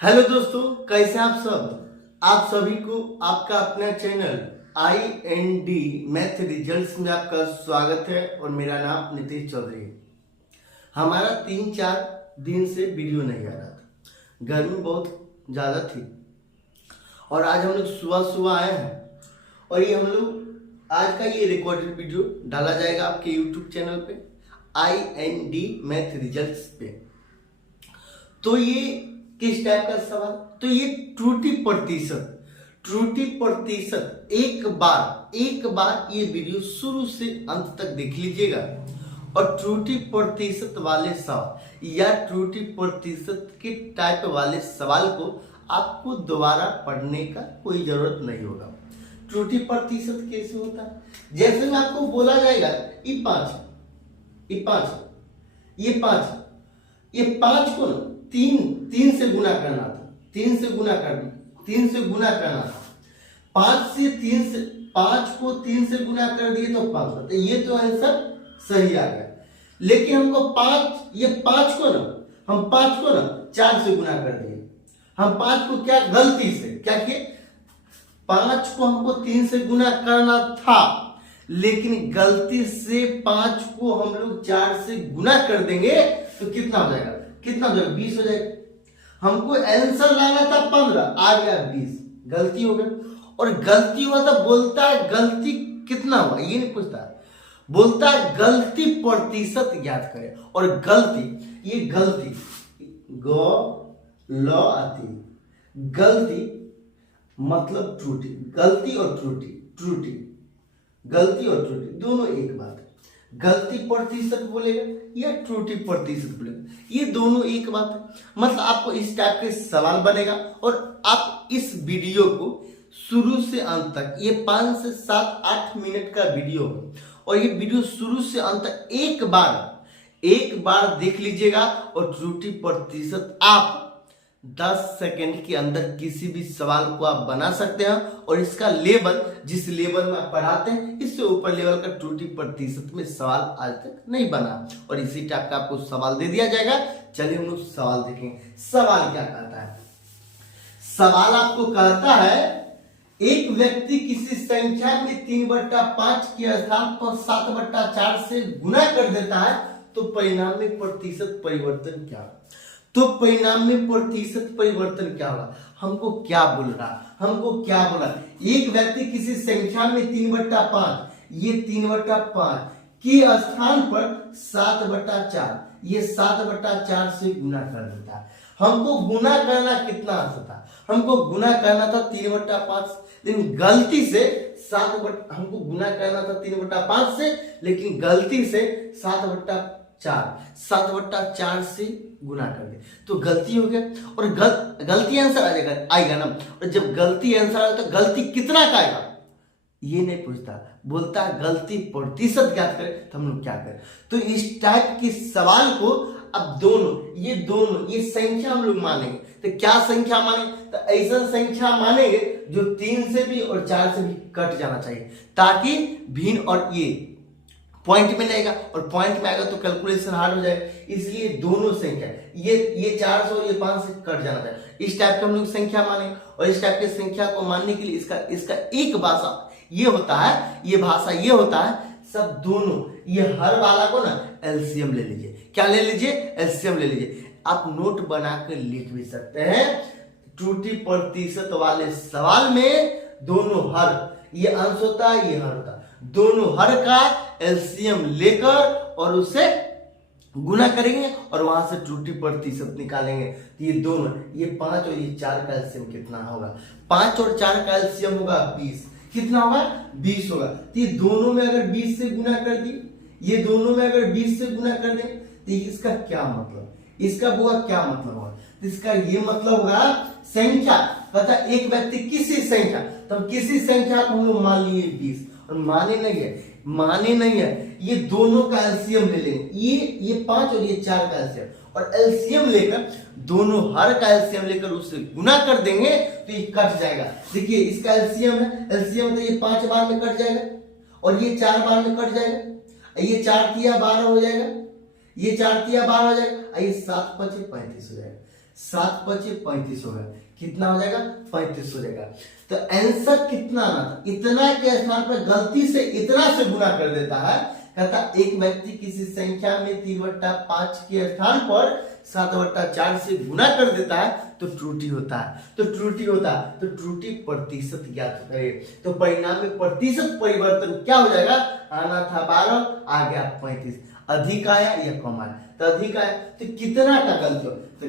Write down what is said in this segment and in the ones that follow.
Hello दोस्तों, कैसे आप सब। आप सभी को आपका अपना चैनल IND मैथ रिजल्ट्स में आपका स्वागत है और मेरा नाम नीतीश चौधरी है। हमारा 3-4 दिन से वीडियो नहीं आ रहा था, गर्मी बहुत ज़्यादा थी और आज हम लोग सुबह सुबह आए हैं और ये हम लोग आज का ये रिकॉर्डेड वीडियो डाला जाएगा आपके यूट्यूब चैनल पे IND मैथ रिजल्ट्स पे। तो ये किस टाइप का सवाल, तो ये त्रुटि प्रतिशत एक बार ये वीडियो शुरू से अंत तक देख लीजिएगा और त्रुटि प्रतिशत वाले सवाल या त्रुटि प्रतिशत के टाइप वाले सवाल को आपको दोबारा पढ़ने का कोई जरूरत नहीं होगा। त्रुटि प्रतिशत कैसे होता है, जैसे में आपको बोला जाएगा ये पांच को ना तीन से गुना करना था, तीन से गुना करना था। 5 को 3 से गुना कर दिए तो 5 होता है। ये तो आंसर सही आ गया, लेकिन हमको 5 को ना 4 से गुना कर दिए। हम 5 को क्या गलती से क्या किए, 5 को हमको 3 से गुना करना था, लेकिन गलती से 5 को हम लोग 4 से गुना कर देंगे तो कितना हो जाएगा 20 हो जाएगा। हमको आंसर लाना था 15, आ गया 20, गलती हो गई। और गलती हुआ था, बोलता है गलती कितना हुआ ये नहीं पूछता, बोलता है गलती प्रतिशत ज्ञात करें। और गलती ल आती, गलती मतलब त्रुटि, गलती और त्रुटि दोनों एक बात है। गलती प्रतिशत बोलेगा या त्रुटि प्रतिशत बोलेगा, ये दोनों एक बात है। मतलब आपको इस टाइप के सवाल बनेगा और आप इस वीडियो को शुरू से अंत तक, ये 5 से 7-8 मिनट का वीडियो है और ये वीडियो शुरू से अंत तक एक बार देख लीजिएगा और त्रुटि प्रतिशत आप 10 सेकंड के अंदर किसी भी सवाल को आप बना सकते हैं। और इसका लेवल, जिस लेवल में आप पढ़ाते हैं, इससे ऊपर लेवल का त्रुटि प्रतिशत में सवाल आज तक नहीं बना और इसी टाइप का आपको सवाल दे दिया जाएगा। चलिए हम लोग सवाल देखेंगे। सवाल क्या कहता है, सवाल आपको कहता है एक व्यक्ति किसी संख्या में 3/5 के स्थान पर 7/4 से गुना कर देता है तो परिणाम में प्रतिशत परिवर्तन क्या होगा। तो परिणाम में प्रतिशत परिवर्तन क्या होगा, हमको क्या बोला, एक व्यक्ति किसी संख्या में 3/5, ये 3/5 के स्थान पर 7/4, ये 7/4 से गुना कर देता है। हमको गुना करना कितना था, हमको गुना करना था 3/5, लेकिन गलती से हमको गुना करना था 3/5 से, लेकिन गलती से 7/4 से गुना कर दे तो गलती हो गया। और गलती आंसर आएगा ना। और जब गलती आंसर आएगा तो गलती कितना का आएगा ये नहीं पूछता, बोलता है गलती प्रतिशत ज्ञात करें। तो हम लोग क्या करें, तो इस टाइप के सवाल को अब दोनों ये संख्या हम लोग मानेंगे। तो क्या संख्या मानेंगे, तो ऐसा संख्या मानेंगे जो 3 से भी और 4 से भी कट जाना चाहिए, ताकि भिन्न और ये पॉइंट में रहेगा और पॉइंट में आएगा तो कैलकुलेशन हार्ड हो जाएगा। इसलिए दोनों संख्या ये 400 ये 5 से कट जाना चाहिए। इस टाइप का हम लोग संख्या मानेंगे और इस टाइप की संख्या को मानने के लिए इसका एक भाषा ये होता है, सब दोनों ये हर वाला को ना एलसीएम ले लीजिए। क्या ले लीजिए, एलसीएम ले लीजिए। आप नोट बनाकर लिख भी सकते हैं। त्रुटि प्रतिशत वाले सवाल में दोनों हर, ये अंश होता है, ये हर होता है, दोनों हर का एलसीएम लेकर और उसे गुना करेंगे और वहां से त्रुटि प्रतिशत निकालेंगे। तो ये दोनों, ये 5 और ये 4 का एलसीएम कितना होगा, 5 और 4 का एलसीएम होगा 20, कितना होगा 20 होगा। तो ये दोनों में अगर 20 से गुना कर दी, ये दोनों में अगर 20 से गुना कर दे तो इसका क्या मतलब, इसका क्या मतलब होगा, तो इसका ये मतलब होगा संख्या, पता एक व्यक्ति किसी संख्या, तब किसी संख्या को हम लोग मान लिए 20 और माने नहीं है, ये दोनों का एलसीएम ले लेंगे, ये 5 और ये 4 का एलसीएम, और एलसीएम लेकर दोनों हर का एलसीएम लेकर उससे गुना कर देंगे तो ये कट जाएगा। देखिए इसका एलसीएम तो ये 5 बार में कट जाएगा और ये 4 बार में कट जाएगा, ये 4 तिया 12 हो जाएगा, ये 4 तिया 12 हो जाएगा, ये 7 5 35 हो जाएगा। 7 पचे 35 होगा, कितना हो जाएगा 35 हो जाएगा। तो आंसर कितना आना था, इतना के स्थान पर गलती से इतना से गुना कर देता है। कहता एक व्यक्ति किसी संख्या में 3/5 के स्थान पर 7/4 से गुना कर देता है तो त्रुटि होता है, तो त्रुटि प्रतिशत ज्ञात करे। तो परिणाम में प्रतिशत परिवर्तन क्या हो जाएगा, आना था 12 आ गया 35, अधिक आया या कम आया, तो अधिक आया। तो कितना का गलती हो, तो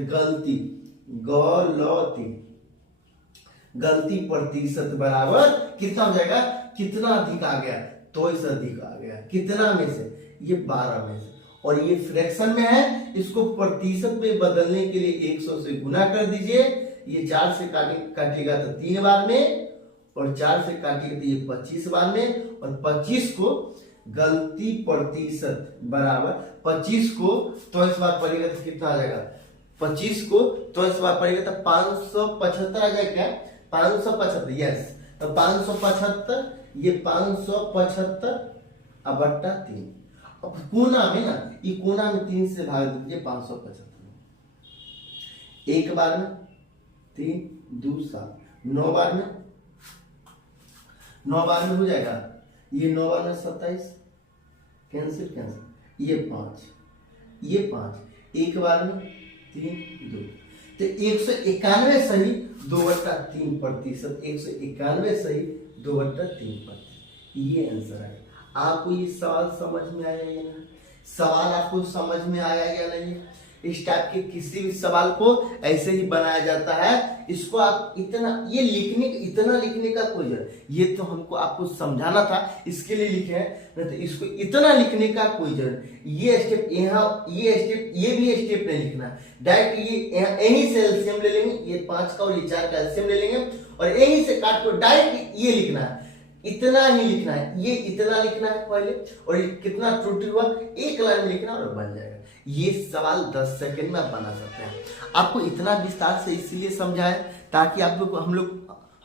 गलती प्रतिशत बराबर कितना हो जाएगा, कितना अधिक आ गया, तो इस अधिक आ गया, कितना में से, ये 12 में से, और ये फ्रैक्शन में है, इसको प्रतिशत में बदलने के लिए 100 से गुना कर दीजिए। ये 4 से काटेगा तो 3 बार में, और 4 से काटेगा तो ये 25 बार में, और 25 को गलती प्रतिशत बराबर 25 को तो इस बार पड़ेगा तो कितना आ जाएगा, 25 को तो इस बार पड़ेगा तो 575 आ जाएगा, क्या 575, यस। तो 575, ये 575 अब बट्टा 3, अब कोना में ना, ये कोना में 3 से भाग दीजिए 575, एक बार में 3 2 7, 9 बार में, 9 बार में हो जाएगा, ये 9 बार में 27, कैंसिल, ये 5, एक बार में 3 2, तो 191 सही 2/3 प्रतिशत, 191 सही 2/3 प्रतिशत, ये आंसर है। आपको ये सवाल समझ में आया या नहीं, सवाल आपको समझ में आया या नहीं। इस टाइप के किसी भी सवाल को ऐसे ही बनाया जाता है, इसको आप इतना लिखने का कोई जरूरत, ये तो हमको आपको समझाना था इसके लिए लिखे हैं, नहीं तो इसको इतना लिखने का कोई जरूरत, ये स्टेप यहाँ, ये भी स्टेप नहीं लिखना है, डायरेक्ट ये यहीं से एलसीएम ले लेंगे, ये 5 का और ये 4 का एलसीएम ले लेंगे और यहीं से काट को डायरेक्ट ये लिखना है, इतना ही लिखना है, ये इतना लिखना है पहले, और ये कितना त्रुटि हुआ एक लाइन में लिखना और बन जाएगा। ये सवाल 10 सेकंड में आप बना सकते हैं। आपको इतना विस्तार से इसीलिए समझाया ताकि आप लोग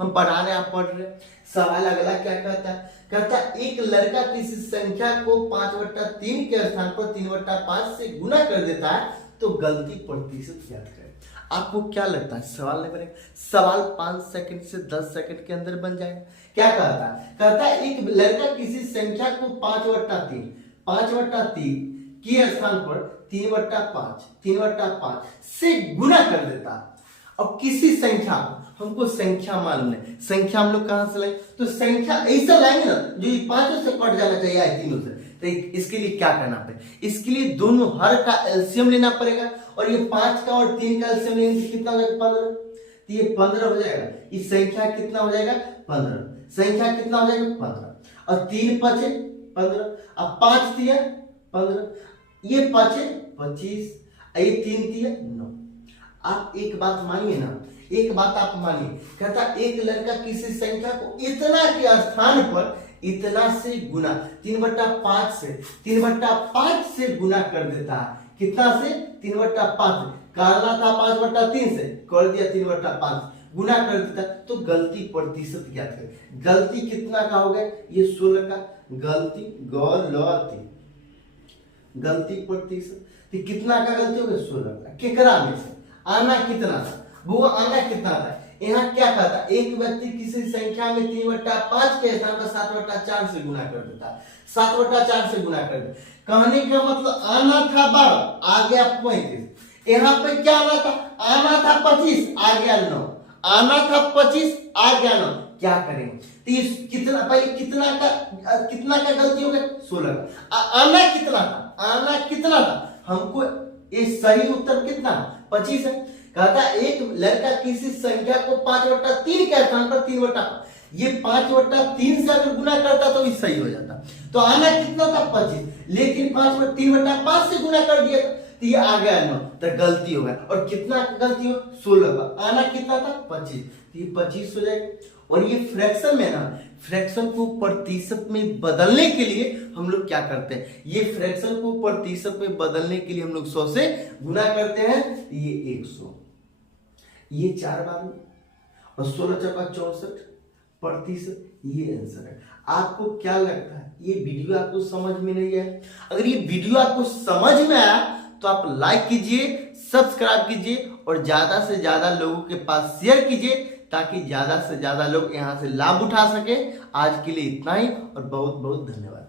हम पढ़ा रहे, आप पढ़ रहे। सवाल अगला क्या कहता है, कहता एक लड़का किसी संख्या को 5/3 के स्थान पर 3/5 से गुना कर देता है तो गलती प्रतिशत ज्ञात करें। आपको क्या लगता है सवाल नहीं बनेगा, सवाल 5 सेकंड से 10 सेकंड के अंदर बन जाएगा। क्या कहता है, कहता है एक लड़का किसी संख्या को 5/3 के स्थान पर 3/5 से गुना कर देता है। अब किसी संख्या, हमको संख्या मालूम है, संख्या हम लोग कहां से लाएंगे, तो संख्या ऐसा लाएंगे ना जो 5 से कट जाना चाहिए या 3 से। तो इसके लिए क्या करना पड़ेगा, इसके लिए दोनों हर का एलसीएम लेना पड़ेगा, और ये 5 का और 3 का एलसीएम लेने से कितना हो जाएगा 15, तो ये 15 हो जाएगा। इस संख्या कितना हो जाएगा 15, संख्या कितना हो जाएगा 15, और 3 5 15, अब 5 दिया 15, ये 5 25, ये 3 दिया 9। आप एक बात मानिए ना, एक बात आप मानिए, कहता एक लड़का किसी संख्या को इतना के स्थान पर इतना से गुना 3/5 से गुना कर देता है। कितना से 3/5, करना था 5/3 से, कर दिया 3/5 गुना कर देता, तो गलती प्रतिशत ज्ञात करें। गलती कितना का हो गया, ये 16 का गलती प्रतिशत, तो कितना का गलती हो गया 16 का। केकरा में से आना कितना था, वो आना कितना था। यहाँ क्या कहता, एक व्यक्ति किसी संख्या में 3/5 के स्थान पर 7/4 से गुना कर देता है, 7/4 से गुना कर देता। कहने का मतलब आना था 12 आ गया 35, यहाँ पे क्या आना था, आना था 25 आ गया 9, आना था 25 आ गया 9। क्या करेंगे, तो कितना पहले कितना का गलती हो गया 16 का। आना कितना था, हमको ये सही उत्तर कितना 25 है। कहता एक लड़का किसी संख्या को 5/3 के स्थान पर 3/5, ये 5/3 से अगर गुना करता तो ये सही हो जाता। तो आना कितना था 25, लेकिन 3/5 से गुना कर दिया तो ये आ गया 9, तो गलती हो गया। और कितना गलती हो 16 का, आना कितना था 25, तो ये 25 हो जाएगा। और ये फ्रैक्शन में ना, फ्रैक्शन को प्रतिशत में बदलने के लिए हम लोग क्या करते हैं, ये फ्रैक्शन को प्रतिशत में बदलने के लिए हम लोग 100 से गुना करते हैं, ये 100, ये 4 बार में, और 16 चौका 64 प्रतिशत, ये आंसर है। आपको क्या लगता है ये वीडियो आपको समझ में नहीं आया? अगर ये वीडियो आपको समझ में आया तो आप लाइक कीजिए, सब्सक्राइब कीजिए और ज्यादा से ज्यादा लोगों के पास शेयर कीजिए ताकि ज्यादा से ज्यादा लोग यहाँ से लाभ उठा सके। आज के लिए इतना ही और बहुत बहुत धन्यवाद।